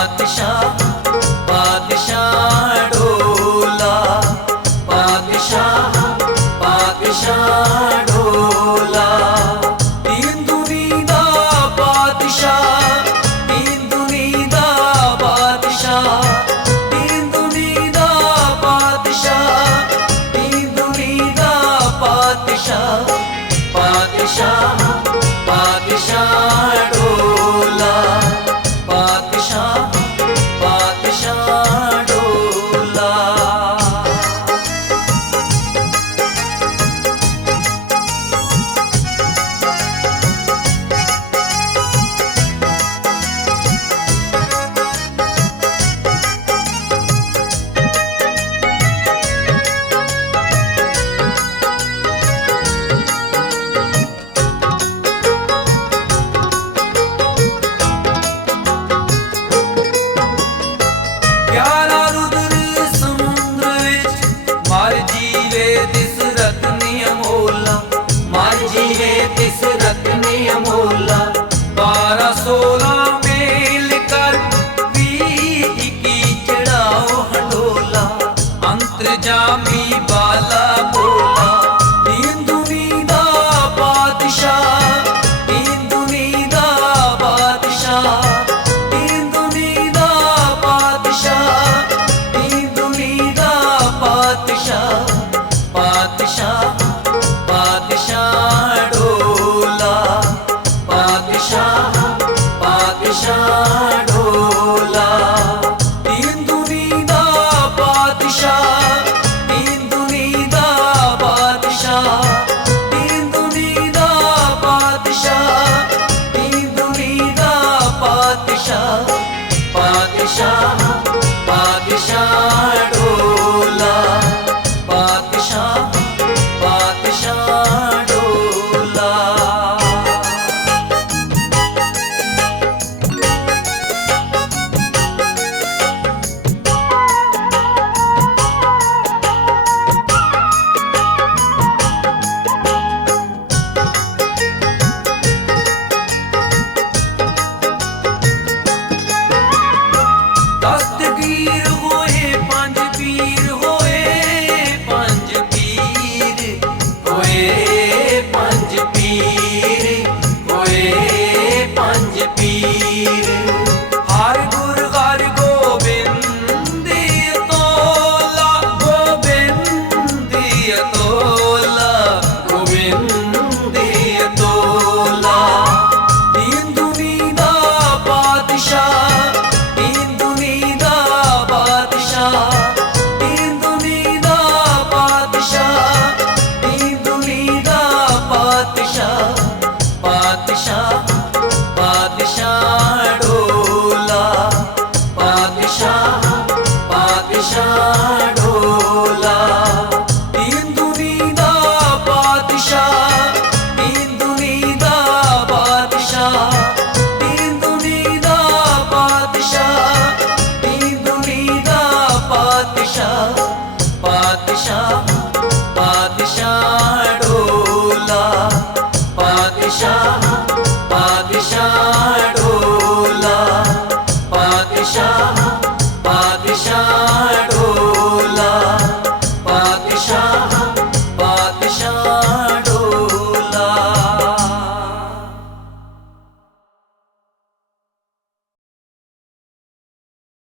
पातशाह पातशाह ढोला पातशाह पातशाह ढोला तीन दुनी दा पातशाह तीन दुनी दा पातशाह तीन दुनी दा पातशाह तीन दुनी दा पातशाह पातशाह पातशाह ढोला पातशाह पातशाह ढोला। ग्यारह रुद्र समुद्र विच मर जीवे तिस रत्न अमोला मर जीवे तिस रत्न अमोला 12-16 मेल कर 20-21 चढ़ाओ हंडोला अंतर्जामी बाला बोला तीन दुनी दा पातशाह तीन दुनी दा पातशाह तीन दुनी दा पातशाह तीन दुनी दा पातशाह पातशाह पातशाह ढोला पातशाह पातशाह ढोला तीन दुनी दा पातशाह तीन दुनी दा पातशाह तीन दुनी दा पातशाह तीन दुनी दा पातशाह पातशाह पातशाह ढोला पातशाह पातशाह ढोला। दस्तगीर होए पंज पीर होए पंज पीर होए पंज पीर होए पंज पीर हर गुर हर गोबिंद तोला गोबिंद तोला गोबिंद तोला तीन दुनी दा पातशाह तीन दुनी दा पातशाह तीन दुनी दा पातशाह तीन दुनी दा पातशाह पातशाह पातशाह ढोला पातशाह पातशाह ढोला तीन दुनी दा पातशाह तीन दुनी दा पातशाह तीन दुनी दा पातशाह तीन दुनी दा पातशाह पातशाह पातशाह ढोला पातशाह पातशाह ढोला पातशाह पातशाह